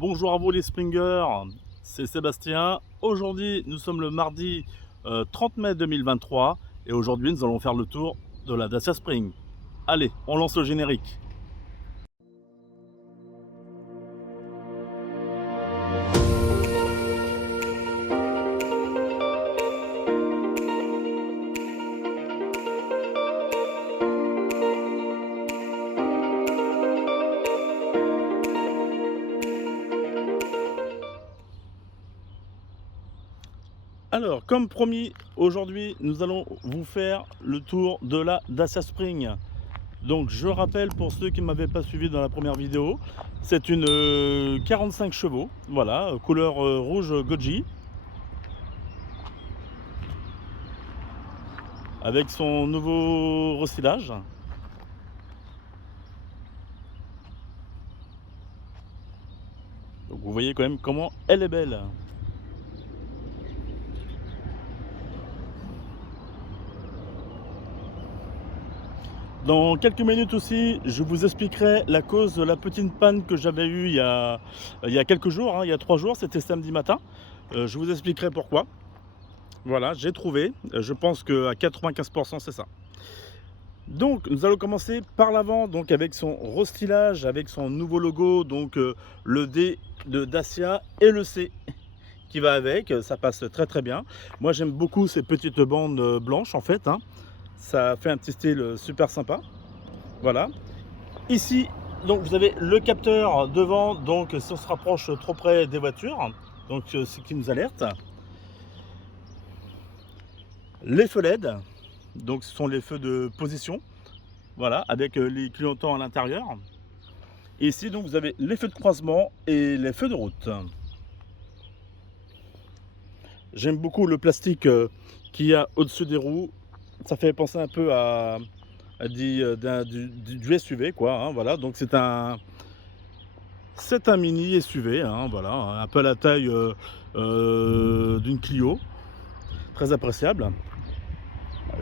Bonjour à vous les Springers, c'est Sébastien. Aujourd'hui, nous sommes le mardi 30 mai 2023 et aujourd'hui, nous allons faire le tour de la Dacia Spring. Allez, on lance le générique. Alors, comme promis, aujourd'hui, nous allons vous faire le tour de la Dacia Spring. Donc, je rappelle pour ceux qui ne m'avaient pas suivi dans la première vidéo, c'est une 45 chevaux, voilà, couleur rouge goji, avec son nouveau restylage. Donc, vous voyez quand même comment elle est belle. Dans quelques minutes aussi, je vous expliquerai la cause de la petite panne que j'avais eue il y a quelques jours, hein, il y a 3 jours, c'était samedi matin. Je vous expliquerai pourquoi. Voilà, j'ai trouvé. Je pense qu'à 95% c'est ça. Donc nous allons commencer par l'avant, donc avec son restylage, avec son nouveau logo, donc le D de Dacia et le C qui va avec, ça passe très très bien. Moi j'aime beaucoup ces petites bandes blanches en fait, hein. Ça fait un petit style super sympa. Voilà. Ici, donc vous avez le capteur devant, donc si on se rapproche trop près des voitures, donc ce qui nous alerte. Les feux LED, donc ce sont les feux de position, voilà, avec les clignotants à l'intérieur. Et ici, donc vous avez les feux de croisement et les feux de route. J'aime beaucoup le plastique qu'il y a au-dessus des roues. Ça fait penser un peu à du SUV, quoi, hein, voilà. Donc c'est un mini SUV, hein, voilà, un peu à la taille d'une Clio, très appréciable.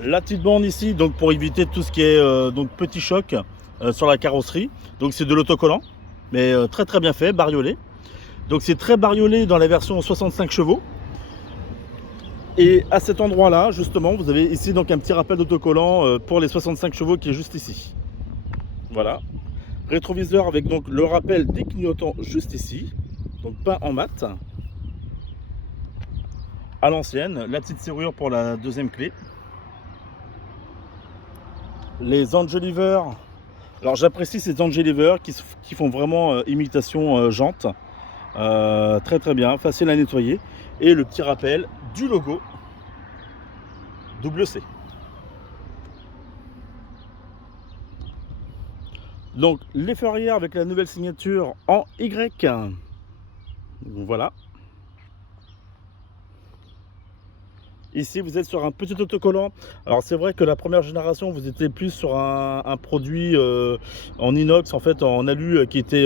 La petite bande ici, donc pour éviter tout ce qui est donc petit choc sur la carrosserie. Donc c'est de l'autocollant, mais très très bien fait, bariolé. Donc c'est très bariolé dans la version 65 chevaux. Et à cet endroit là, justement, vous avez ici donc un petit rappel d'autocollant pour les 65 chevaux qui est juste ici. Voilà. Rétroviseur avec donc le rappel des clignotants juste ici, donc peint en mat. À l'ancienne, la petite serrure pour la deuxième clé. Les Angeliver, alors j'apprécie ces Angeliver qui font vraiment imitation jante. Très très bien, facile à nettoyer. Et le petit rappel du logo WC. Donc les feux arrière avec la nouvelle signature en Y. Donc, voilà. Ici vous êtes sur un petit autocollant. Alors c'est vrai que la première génération vous étiez plus sur un produit en inox, en fait en alu qui était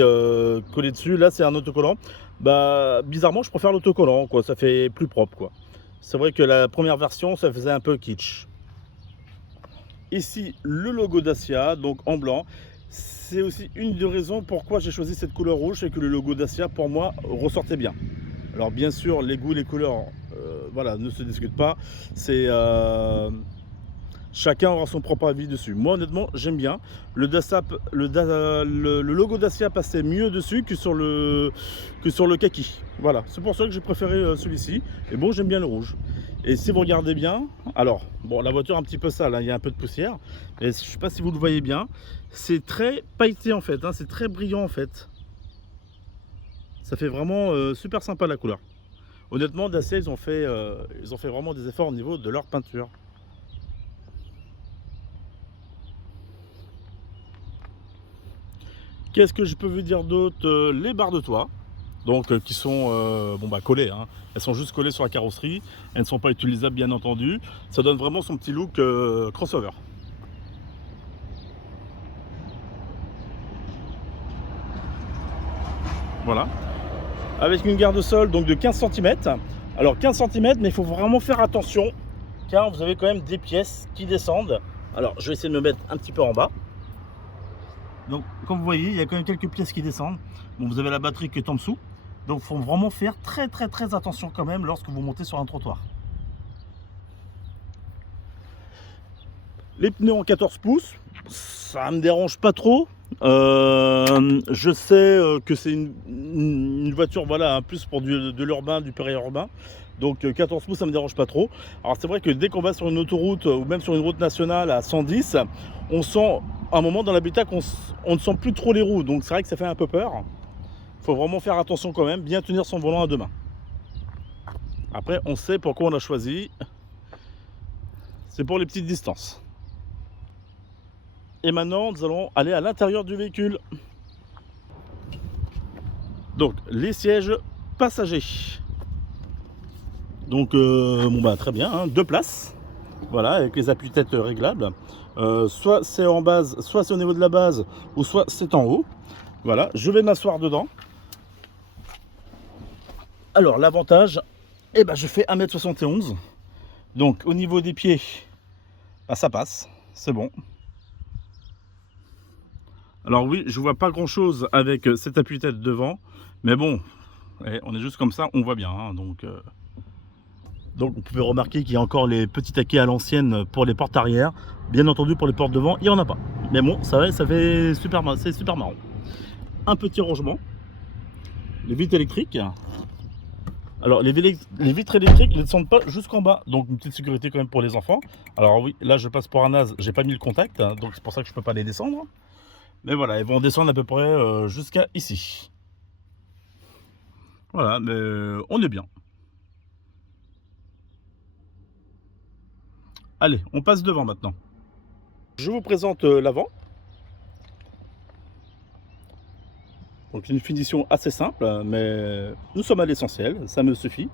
collé dessus. Là c'est un autocollant. Bah bizarrement je préfère l'autocollant, quoi, ça fait plus propre, quoi. C'est vrai que la première version ça faisait un peu kitsch. Ici le logo Dacia, donc en blanc. C'est aussi une des raisons pourquoi j'ai choisi cette couleur rouge, c'est que le logo Dacia pour moi ressortait bien. Alors bien sûr les goûts, les couleurs, voilà, ne se discute pas. C'est chacun aura son propre avis dessus. Moi honnêtement j'aime bien. Le logo Dacia passait mieux dessus que sur le kaki. Voilà, c'est pour ça que j'ai préféré celui-ci. Et bon, j'aime bien le rouge. Et si vous regardez bien, alors bon, la voiture est un petit peu sale, hein, il y a un peu de poussière. Et je ne sais pas si vous le voyez bien. C'est très pailleté en fait, hein, c'est très brillant en fait. Ça fait vraiment super sympa la couleur. Honnêtement, Dacia, ils ont fait vraiment des efforts au niveau de leur peinture. Qu'est-ce que je peux vous dire d'autre? Les barres de toit, donc qui sont bon, bah, collées, hein. Elles sont juste collées sur la carrosserie. Elles ne sont pas utilisables, bien entendu. Ça donne vraiment son petit look crossover. Voilà. Avec une garde-sol donc de 15 cm. Alors 15 cm, mais il faut vraiment faire attention car vous avez quand même des pièces qui descendent. Alors je vais essayer de me mettre un petit peu en bas. Donc comme vous voyez, il y a quand même quelques pièces qui descendent. Bon, vous avez la batterie qui est en dessous. Donc il faut vraiment faire très attention quand même lorsque vous montez sur un trottoir. Les pneus en 14 pouces, ça me dérange pas trop. Je sais que c'est une voiture, voilà, plus pour de l'urbain, du périurbain. Donc 14 pouces, ça me dérange pas trop. Alors c'est vrai que dès qu'on va sur une autoroute ou même sur une route nationale à 110, on sent à un moment dans l'habitacle, on ne sent plus trop les roues. Donc c'est vrai que ça fait un peu peur. Il faut vraiment faire attention quand même, bien tenir son volant à deux mains. Après, on sait pourquoi on l'a choisi. C'est pour les petites distances. Et maintenant, nous allons aller à l'intérieur du véhicule. Donc, les sièges passagers. Donc, bon bah très bien, hein, 2 places. Voilà, avec les appuis-tête réglables. Soit c'est en base, soit c'est au niveau de la base, ou soit c'est en haut. Voilà, je vais m'asseoir dedans. Alors, l'avantage, eh ben, je fais 1m71. Donc, au niveau des pieds, bah, ça passe, c'est bon. Alors oui, je vois pas grand chose avec cet appui-tête devant, mais bon, on est juste comme ça, on voit bien. Hein, donc vous pouvez remarquer qu'il y a encore les petits taquets à l'ancienne pour les portes arrière. Bien entendu, pour les portes devant, il n'y en a pas. Mais bon, ça fait super, c'est super marrant. Un petit rangement, les vitres électriques. Alors les vitres électriques ne descendent pas jusqu'en bas, donc une petite sécurité quand même pour les enfants. Alors oui, là je passe pour un as, j'ai pas mis le contact, hein, donc c'est pour ça que je peux pas les descendre. Mais voilà, ils vont descendre à peu près jusqu'à ici. Voilà, mais on est bien. Allez, on passe devant maintenant. Je vous présente l'avant. Donc une finition assez simple, mais nous sommes à l'essentiel, ça me suffit.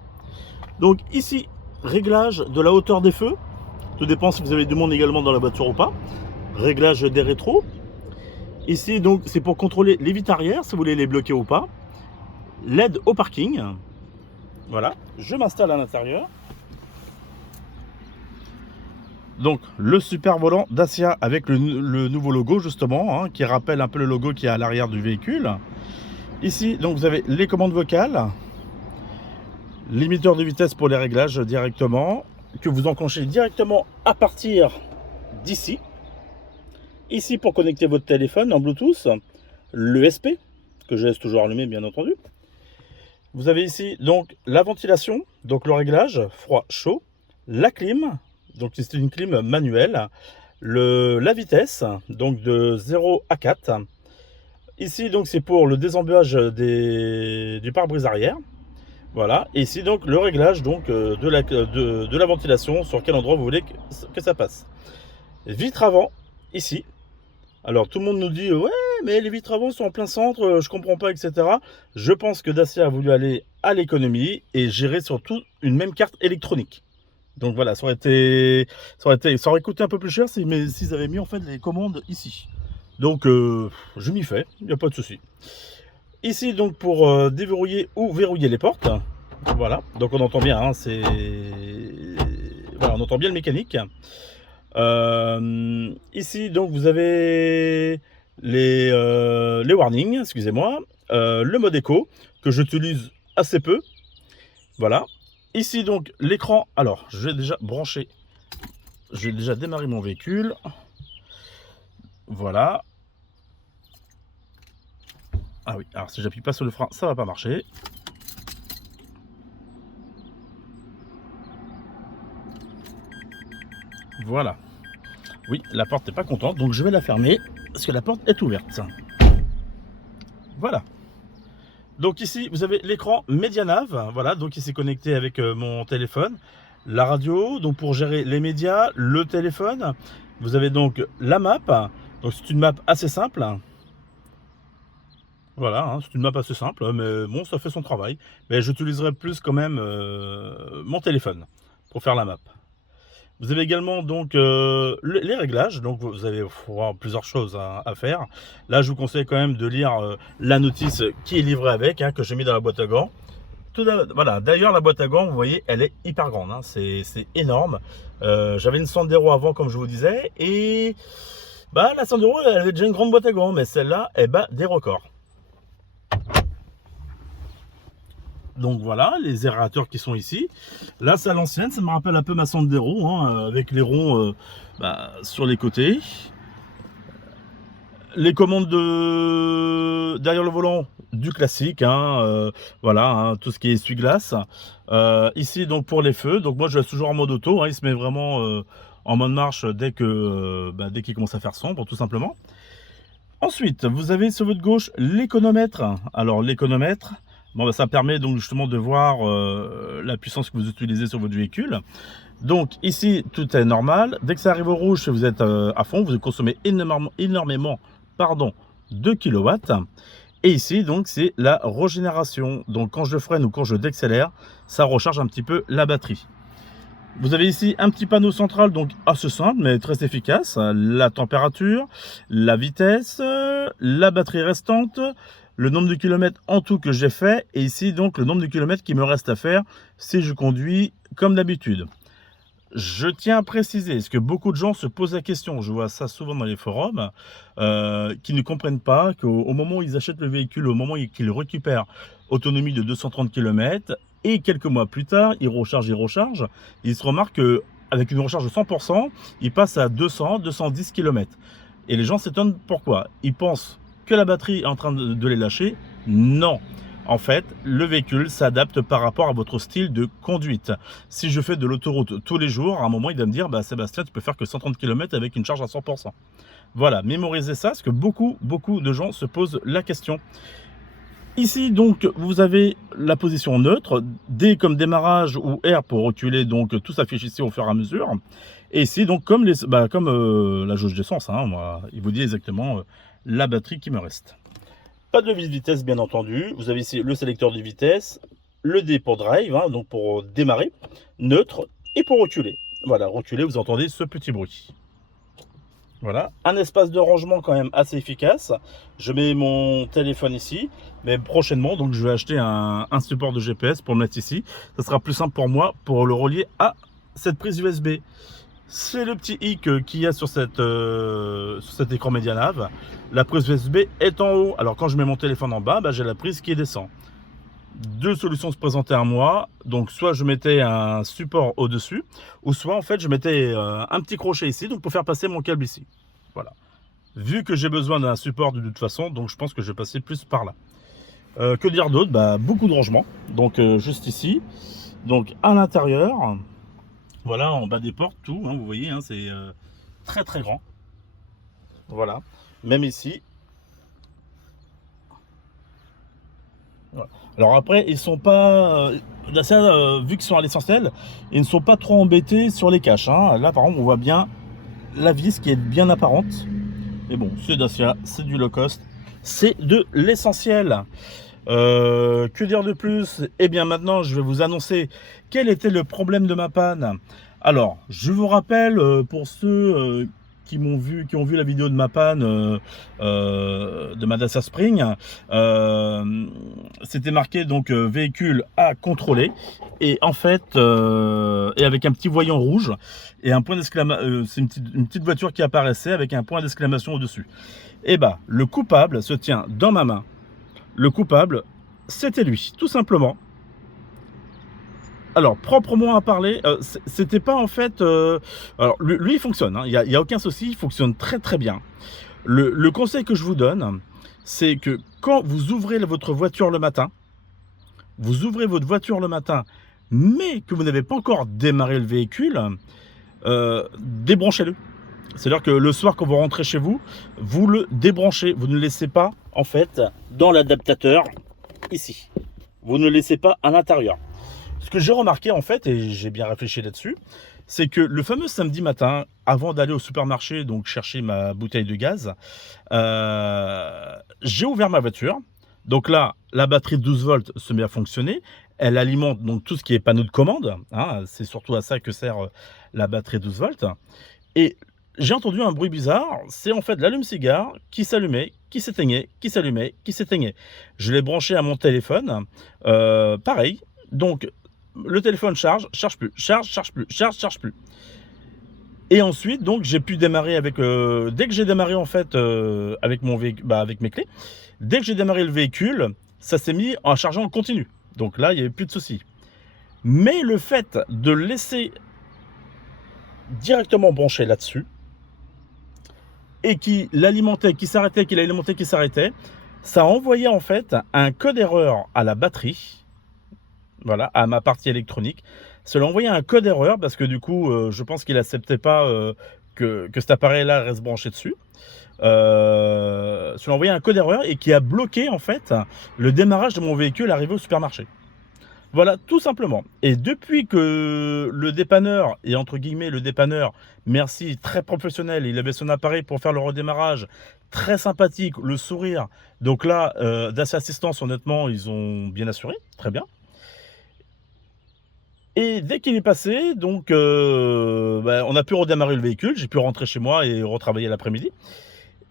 Donc ici, réglage de la hauteur des feux. Tout dépend si vous avez du monde également dans la voiture ou pas. Réglage des rétros. Ici, donc, c'est pour contrôler les vitres arrière, si vous voulez les bloquer ou pas. L'aide au parking. Voilà, je m'installe à l'intérieur. Donc, le super volant Dacia avec le nouveau logo, justement, hein, qui rappelle un peu le logo qui est à l'arrière du véhicule. Ici, donc, vous avez les commandes vocales. Limiteur de vitesse pour les réglages directement, que vous enclenchez directement à partir d'ici. Ici, pour connecter votre téléphone en Bluetooth, l'ESP, que je laisse toujours allumé, bien entendu. Vous avez ici donc la ventilation, donc le réglage froid-chaud, la clim, donc c'est une clim manuelle, la vitesse, donc de 0 à 4. Ici, donc c'est pour le désembuage du pare-brise arrière. Voilà, et ici donc le réglage donc, de la ventilation, sur quel endroit vous voulez que ça passe. Vitre avant, ici. Alors tout le monde nous dit ouais mais les vitres avant sont en plein centre, je comprends pas, etc. Je pense que Dacia a voulu aller à l'économie et gérer surtout une même carte électronique. Donc voilà, ça aurait coûté un peu plus cher s'ils avaient mis en fait les commandes ici. Donc je m'y fais, il n'y a pas de souci. Ici donc pour déverrouiller ou verrouiller les portes. Voilà, donc on entend bien, hein, voilà, on entend bien le mécanique. Ici donc vous avez les warnings, excusez-moi, le mode éco que j'utilise assez peu. Voilà. Ici donc l'écran. Alors je vais déjà brancher, je vais déjà démarrer mon véhicule. Voilà. Ah oui, alors si j'appuie pas sur le frein, ça va pas marcher. Voilà. Oui, la porte n'est pas contente, donc je vais la fermer parce que la porte est ouverte. Voilà. Donc ici, vous avez l'écran Medianav. Voilà, donc il s'est connecté avec mon téléphone. La radio, donc pour gérer les médias, le téléphone. Vous avez donc la map. Donc c'est une map assez simple. Voilà, hein, c'est une map assez simple, mais bon, ça fait son travail. Mais j'utiliserai plus quand même mon téléphone pour faire la map. Vous avez également donc les réglages, donc vous avez plusieurs choses à faire. Là, je vous conseille quand même de lire la notice qui est livrée avec, hein, que j'ai mis dans la boîte à gants. Voilà, d'ailleurs, la boîte à gants, vous voyez, elle est hyper grande, hein, c'est énorme. J'avais une Sandero avant, comme je vous disais, et bah, la Sandero, elle avait déjà une grande boîte à gants, mais celle-là, elle bat des records. Donc voilà, les aérateurs qui sont ici. Là, c'est à l'ancienne, ça me rappelle un peu ma Sandero, hein, avec les ronds sur les côtés. Les commandes derrière le volant, du classique, hein, voilà, hein, tout ce qui est essuie-glace. Ici, donc pour les feux, donc moi je laisse toujours en mode auto, hein, il se met vraiment en mode marche dès qu'il commence à faire sombre, tout simplement. Ensuite, vous avez sur votre gauche l'économètre. Alors l'économètre, bon, ça permet donc justement de voir la puissance que vous utilisez sur votre véhicule. Donc ici, tout est normal. Dès que ça arrive au rouge, vous êtes à fond, vous consommez énormément de kilowatts. Et ici, donc, c'est la régénération. Donc quand je freine ou quand je décélère, ça recharge un petit peu la batterie. Vous avez ici un petit panneau central, donc assez simple, mais très efficace. La température, la vitesse, la batterie restante, le nombre de kilomètres en tout que j'ai fait. Et ici, donc, le nombre de kilomètres qui me reste à faire si je conduis comme d'habitude. Je tiens à préciser, parce que beaucoup de gens se posent la question, je vois ça souvent dans les forums, qui ne comprennent pas qu'au moment où ils achètent le véhicule, au moment où ils le récupèrent, autonomie de 230 km, et quelques mois plus tard, ils rechargent, ils se remarquent qu'avec une recharge de 100%, ils passent à 200, 210 km. Et les gens s'étonnent pourquoi. Ils pensent que la batterie est en train de les lâcher. Non. En fait, le véhicule s'adapte par rapport à votre style de conduite. Si je fais de l'autoroute tous les jours, à un moment, il va me dire, bah, Sébastien, tu peux faire que 130 km avec une charge à 100%. Voilà, mémorisez ça, parce que beaucoup de gens se posent la question. Ici, donc, vous avez la position neutre, D comme démarrage ou R pour reculer, donc tout s'affiche ici au fur et à mesure. Et ici, donc, comme la jauge d'essence, hein, il vous dit exactement la batterie qui me reste. Pas de levier de vitesse, bien entendu. Vous avez ici le sélecteur de vitesse, le D pour drive, hein, donc pour démarrer, neutre, et pour reculer. Voilà, reculer, vous entendez ce petit bruit. Voilà, un espace de rangement quand même assez efficace. Je mets mon téléphone ici, mais prochainement, donc je vais acheter un support de GPS pour le mettre ici. Ça sera plus simple pour moi pour le relier à cette prise USB. C'est le petit hic qu'il y a sur cet écran Medianav. La prise USB est en haut. Alors quand je mets mon téléphone en bas, j'ai la prise qui descend. Deux solutions se présentaient à moi. Donc soit je mettais un support au-dessus, ou soit en fait je mettais un petit crochet ici, donc pour faire passer mon câble ici. Voilà. Vu que j'ai besoin d'un support de toute façon, donc je pense que je vais passer plus par là. Que dire d'autre? Beaucoup de rangements. Donc juste ici. Donc à l'intérieur. Voilà, en bas des portes, tout, hein, vous voyez, hein, c'est très très grand. Voilà, même ici. Voilà. Alors après, ils sont pas, vu qu'ils sont à l'essentiel, ils ne sont pas trop embêtés sur les caches. Hein. Là, par exemple, on voit bien la vis qui est bien apparente. Mais bon, c'est Dacia, c'est du low cost, c'est de l'essentiel. Que dire de plus? Eh bien maintenant, je vais vous annoncer quel était le problème de ma panne. Alors, je vous rappelle, pour ceux qui ont vu la vidéo de ma panne de ma Dacia Spring, c'était marqué donc véhicule à contrôler, et en fait, et avec un petit voyant rouge et un point d'exclamation, c'est une petite voiture qui apparaissait avec un point d'exclamation au-dessus. Et le coupable se tient dans ma main. Le coupable, c'était lui, tout simplement. Alors, proprement à parler, c'était pas en fait... alors, lui, il fonctionne, hein, il n'y a aucun souci, il fonctionne très très bien. Le conseil que je vous donne, c'est que quand vous ouvrez votre voiture le matin, mais que vous n'avez pas encore démarré le véhicule, débranchez-le. C'est-à-dire que le soir, quand vous rentrez chez vous, vous le débranchez. Vous ne le laissez pas, en fait, dans l'adaptateur, ici. Vous ne le laissez pas à l'intérieur. Ce que j'ai remarqué, en fait, et j'ai bien réfléchi là-dessus, c'est que le fameux samedi matin, avant d'aller au supermarché, donc chercher ma bouteille de gaz, j'ai ouvert ma voiture. Donc là, la batterie de 12 volts se met à fonctionner. Elle alimente donc tout ce qui est panneau de commande. Hein, c'est surtout à ça que sert la batterie 12 volts. Et j'ai entendu un bruit bizarre, c'est en fait l'allume-cigare qui s'allumait, qui s'éteignait, qui s'allumait, qui s'éteignait. Je l'ai branché à mon téléphone, pareil, donc le téléphone charge plus, charge plus. Et ensuite, donc j'ai pu démarrer avec, dès que j'ai démarré en fait avec mon véhicule, avec mes clés, dès que j'ai démarré le véhicule, ça s'est mis à charger en continu. Donc là, il n'y avait plus de soucis. Mais le fait de laisser directement branché là-dessus, et qui l'alimentait, qui s'arrêtait, qui l'alimentait, qui s'arrêtait, ça envoyait en fait un code erreur à la batterie, voilà, à ma partie électronique. Cela envoyait un code erreur parce que du coup, je pense qu'il acceptait pas que cet appareil-là reste branché dessus. Cela envoyait un code erreur et qui a bloqué en fait le démarrage de mon véhicule arrivé au supermarché. Voilà, tout simplement. Et depuis que le dépanneur, et entre guillemets le dépanneur, merci, très professionnel, il avait son appareil pour faire le redémarrage, très sympathique, le sourire. Donc là, Dacia Assistance, honnêtement, ils ont bien assuré, très bien. Et dès qu'il est passé, donc, on a pu redémarrer le véhicule, j'ai pu rentrer chez moi et retravailler l'après-midi.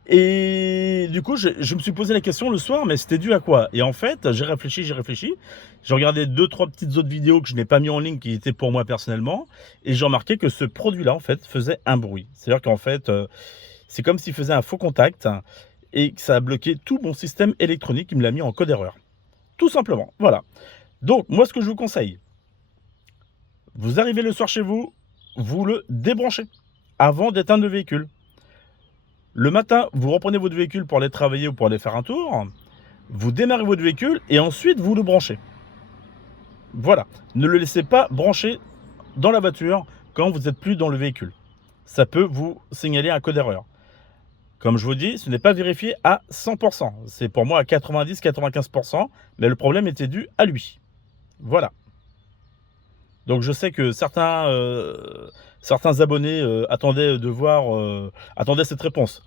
Et du coup, je me suis posé la question le soir, mais c'était dû à quoi? Et en fait, j'ai réfléchi, j'ai regardé 2-3 petites autres vidéos que je n'ai pas mis en ligne, qui étaient pour moi personnellement, et j'ai remarqué que ce produit-là, en fait, faisait un bruit. C'est-à-dire qu'en fait, c'est comme s'il faisait un faux contact et que ça a bloqué tout mon système électronique, il me l'a mis en code erreur. Tout simplement, voilà. Donc moi, ce que je vous conseille, vous arrivez le soir chez vous, vous le débranchez avant d'éteindre le véhicule. Le matin, vous reprenez votre véhicule pour aller travailler ou pour aller faire un tour, vous démarrez votre véhicule et ensuite vous le branchez. Voilà, ne le laissez pas brancher dans la voiture quand vous n'êtes plus dans le véhicule. Ça peut vous signaler un code erreur. Comme je vous dis, ce n'est pas vérifié à 100%. C'est pour moi à 90-95%, mais le problème était dû à lui. Voilà. Donc je sais que certains abonnés attendaient cette réponse.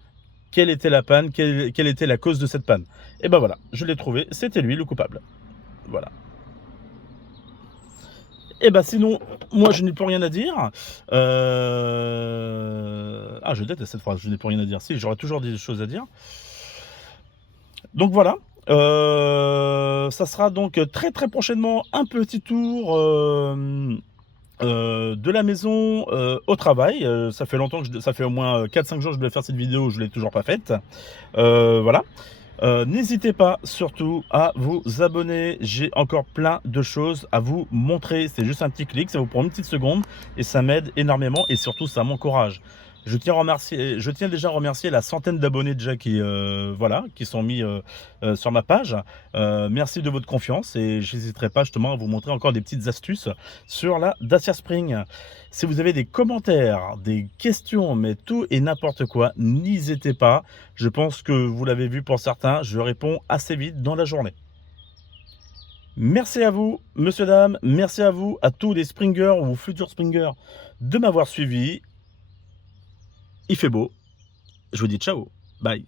Quelle était la panne? Quelle était la cause de cette panne? Et ben voilà, je l'ai trouvé, c'était lui le coupable. Voilà. Et ben sinon, moi je n'ai plus rien à dire. Ah, je déteste cette phrase, je n'ai plus rien à dire. Si, j'aurais toujours des choses à dire. Donc voilà. Ça sera donc très très prochainement un petit tour de la maison au travail. Ça fait longtemps que ça fait au moins 4-5 jours que je devais faire cette vidéo, je ne l'ai toujours pas faite. Voilà. N'hésitez pas surtout à vous abonner, j'ai encore plein de choses à vous montrer. C'est juste un petit clic, ça vous prend une petite seconde et ça m'aide énormément et surtout ça m'encourage. Je tiens déjà à remercier la centaine d'abonnés déjà qui sont mis sur ma page. Merci de votre confiance et je n'hésiterai pas justement à vous montrer encore des petites astuces sur la Dacia Spring. Si vous avez des commentaires, des questions, mais tout et n'importe quoi, n'hésitez pas. Je pense que vous l'avez vu pour certains, je réponds assez vite dans la journée. Merci à vous, monsieur, dame. Merci à vous, à tous les Springers ou futurs Springers, de m'avoir suivi. Il fait beau. Je vous dis ciao. Bye.